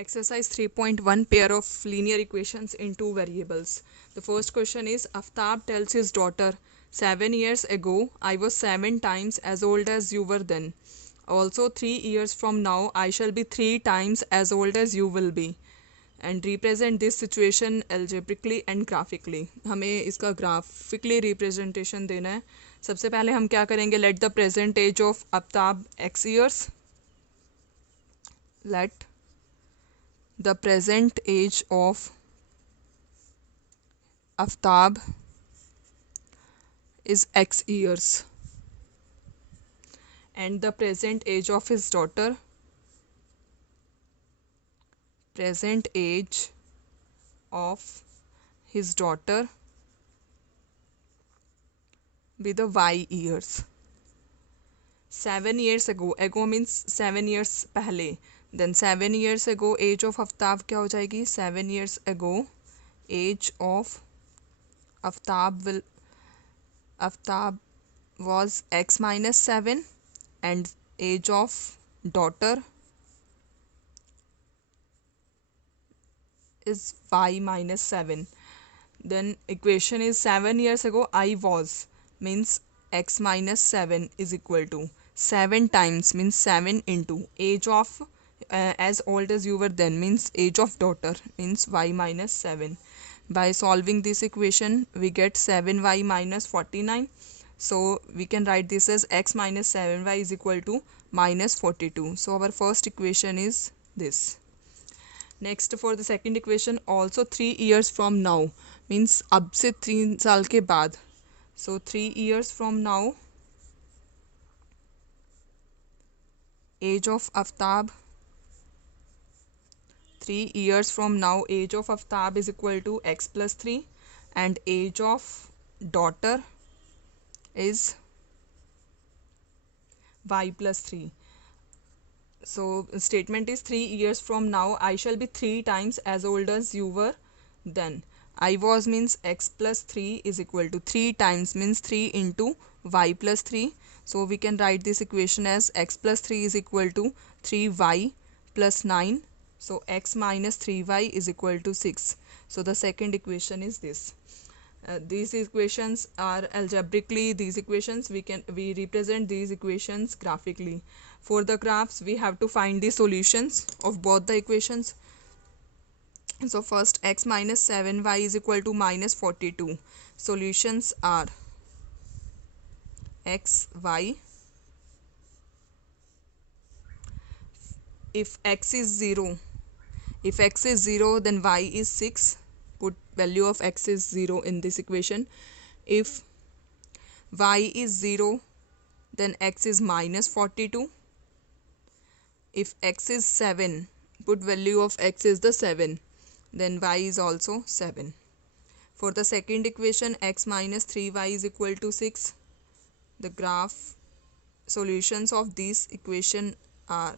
Exercise 3.1 pair of linear equations in two variables. The first question is Aftab tells his daughter, 7 years ago I was 7 times as old as you were then. Also 3 years from now I shall be 3 times as old as you will be. And represent this situation algebraically and graphically. हमें इसका graphically representation देना है. सबसे पहले हम क्या करेंगे? Let the present age of Aftab x years. Let the present age of Aftab is x years and the present age of his daughter be the y years. 7 years ago means 7 years पहले. Then 7 years ago age of Aftab क्या हो जाएगी? 7 years ago age of Aftab was x minus 7 and age of daughter is y minus 7. Then equation is 7 years ago I was means x minus 7 is equal to 7 times means 7 into age of as old as you were then means age of daughter means y minus 7. By solving this equation we get 7y minus 49. So we can write this as x minus 7y is equal to minus 42. So our first equation is this. Next for the second equation, also 3 years from now means अब से 3 साल के बाद. So 3 years from now age of Aftab 3 years from now age of Aftab is equal to x plus 3 and age of daughter is y plus 3. So statement is 3 years from now I shall be 3 times as old as you were then. I was means x plus 3 is equal to 3 times means 3 into y plus 3. So we can write this equation as x plus 3 is equal to 3y plus 9. So x minus 3y is equal to 6. So the second equation is this. These equations are algebraically we represent these equations graphically. For the graphs we have to find the solutions of both the equations. So first x minus 7y is equal to minus 42. Solutions are x, y. If x is 0 then y is 6. Put value of x is 0 in this equation. If y is 0 then x is minus 42. If x is 7, put value of x is the 7, then y is also 7. For the second equation x minus 3y is equal to 6. The graph solutions of this equation are,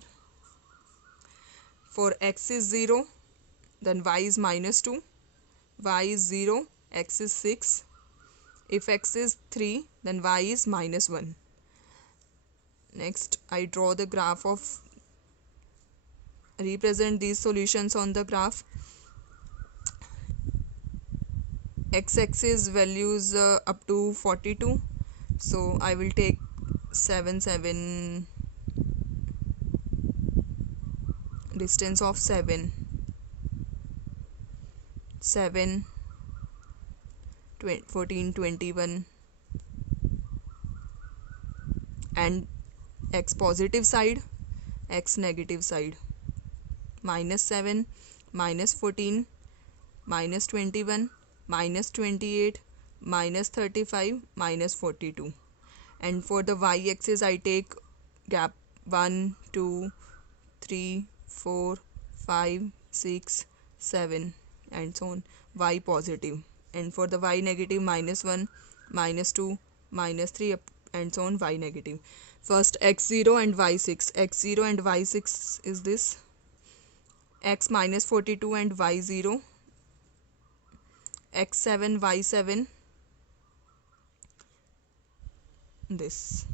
for x is 0 then y is minus 2, y is 0, x is 6. If x is 3 then y is minus 1. Next I draw the graph of represent these solutions on the graph. X-axis values up to 42. So I will take 7 distance of 7 14 21 and x positive side, x negative side. Minus 7, minus 14, minus 21, minus 28, minus 35, minus 42. And for the y-axis I take gap 1, 2, 3, 4, 5, 6, 7 and so on. Y positive. And for the y negative minus 1, minus 2, minus 3 and so on, y negative. First x0 and y6. x0 and y6 is this. X minus 42 and y0, x7 y7, this.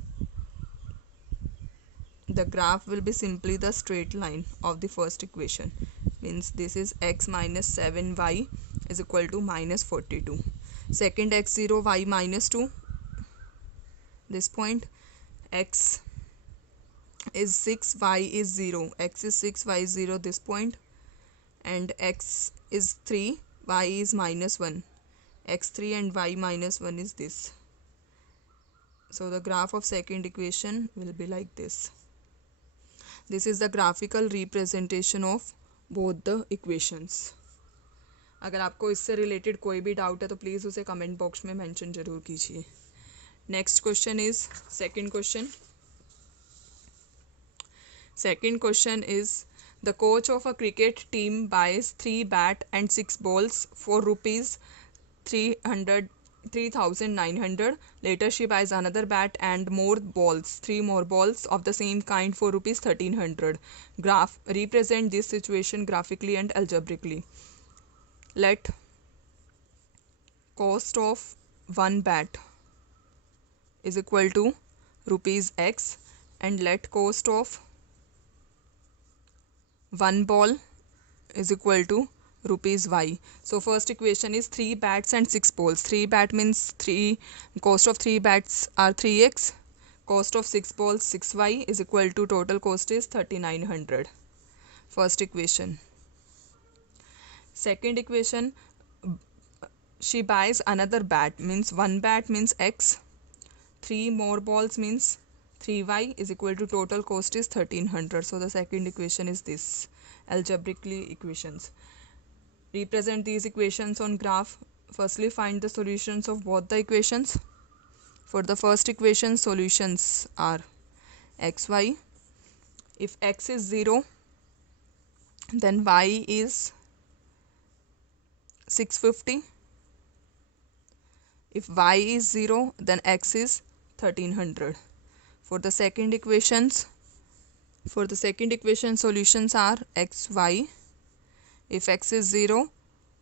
The graph will be simply the straight line of the first equation. means this is x minus 7y is equal to minus 42. Second x0 y minus 2, this point. X is 6, y is 0, x is 6, y is 0, this point. And x is 3, y is minus 1, x3 and y minus 1 is this. So the graph of second equation will be like this. This is the graphical representation of both the equations. अगर आपको इससे related कोई भी doubt है तो please उसे comment box में mention जरूर कीजिए. Next question is second question. Second question is, the coach of a cricket team buys 3 bat and 6 balls for rupees 3,900. Later she buys another bat and more balls, 3 more balls of the same kind for rupees 1,300. Graph represent this situation graphically and algebraically. Let cost of one bat is equal to rupees x and let cost of one ball is equal to rupees y. So first equation is 3 bats and 6 balls. 3 bat means 3, cost of 3 bats are 3x, cost of 6 balls 6y is equal to total cost is 3,900. First equation. Second equation, she buys another bat, means one bat means x, 3 more balls means 3y is equal to total cost is 1,300. So the second equation is this. Algebraically equations. Represent these equations on graph. Firstly, find the solutions of both the equations. For the first equation, solutions are xy. If x is 0, then y is 650. If y is 0, then x is 1,300. For the second equation, solutions are xy. If x is 0,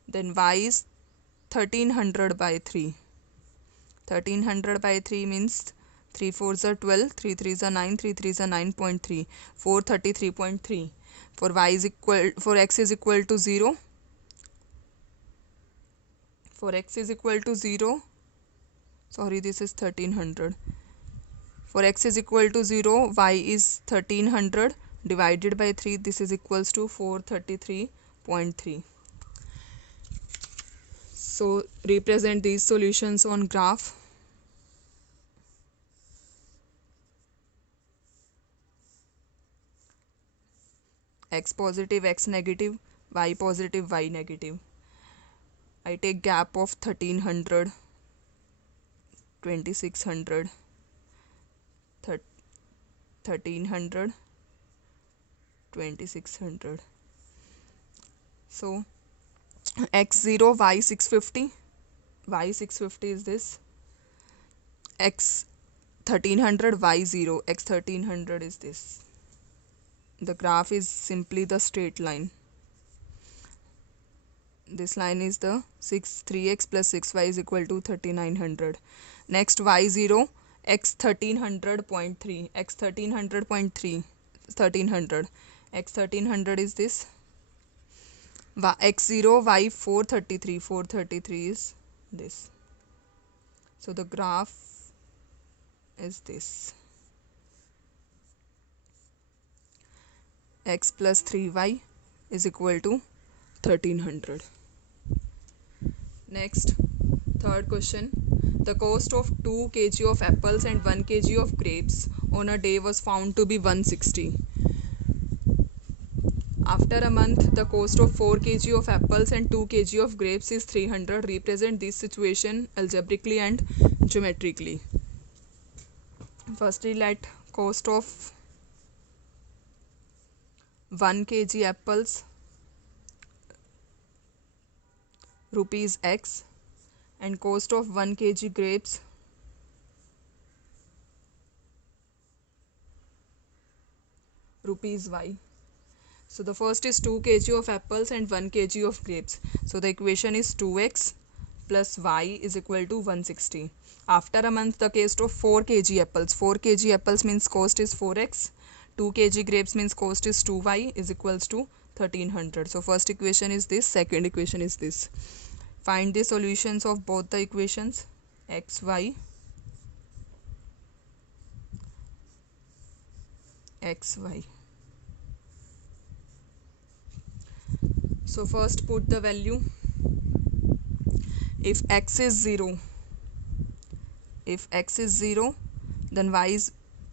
then y is 1,300 by 3. 1,300 by 3 means 3 4s are 12, 3 3s are 9, 3 3s are 9.3, 433.3. For x is equal to 0. For x is equal to 0. Sorry, this is 1,300. For x is equal to 0, y is 1,300 divided by 3. This is equals to 433.3. So represent these solutions on graph. X positive, x negative, y positive, y negative. I take gap of 1,300, 2,600, 1,300, 2,600. So x0, y 650. Y 650 is this. X 1,300, y 0. X 1,300 is this. The graph is simply the straight line. This line is the 3x plus 6y is equal to 3,900. Next y0, x 1,300.3. X 1,300.3. 1,300. X 1,300 is this. X0, y 433. 433 is this. So the graph is this. X plus 3y is equal to 1,300. Next, third question. The cost of 2 kg of apples and 1 kg of grapes on a day was found to be 160. After a month, the cost of 4 kg of apples and 2 kg of grapes is 300. Represent this situation algebraically and geometrically. Firstly, let cost of 1 kg apples rupees x and cost of 1 kg grapes rupees y. So the first is 2 kg of apples and 1 kg of grapes. So the equation is 2x plus y is equal to 160. After a month, the cost of 4 kg apples. 4 kg apples means cost is 4x. 2 kg grapes means cost is 2y is equals to 1300. So first equation is this, second equation is this. Find the solutions of both the equations, xy, xy. So first put the value. If x is 0, then y is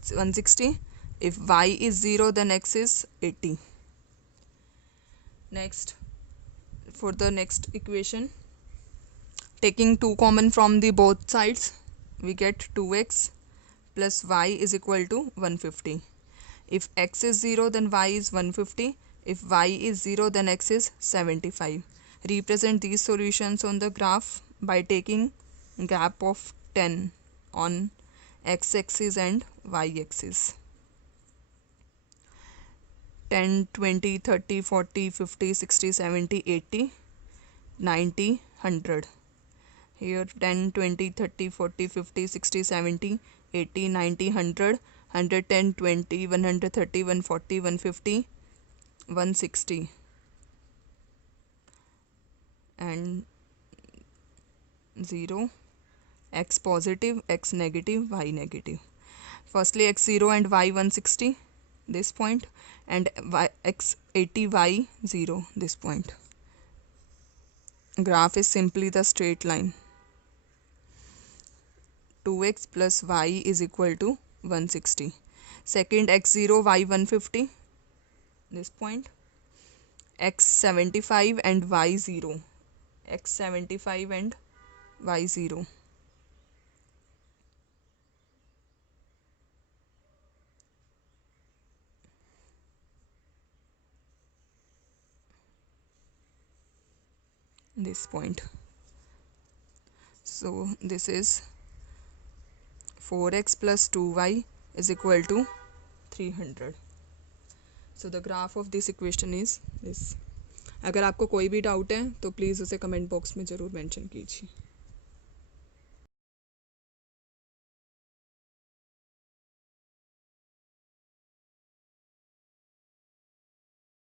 160. If y is 0, then x is 80. Next, for the next equation, taking 2 common from the both sides, we get 2x plus y is equal to 150. If x is 0, then y is 150. If y is 0, then x is 75. Represent these solutions on the graph by taking gap of 10 on x-axis and y-axis. 10, 20, 30, 40, 50, 60, 70, 80, 90, 100. Here 10, 20, 30, 40, 50, 60, 70, 80, 90, 100, 110, 20, 130, 140, 150, 160. And 0, x positive, x negative, y negative. Firstly x0 and y 160, this point, and x 80, y 0, this point. Graph is simply the straight line. 2x plus y is equal to 160. Second x0, y 150, this point. X 75 and y 0. X 75 and y 0. This point. So this is 4x plus 2y is equal to 300. So the graph of this equation is this. अगर आपको कोई भी doubt है तो please उसे comment box में ज़रूर mention कीजिए.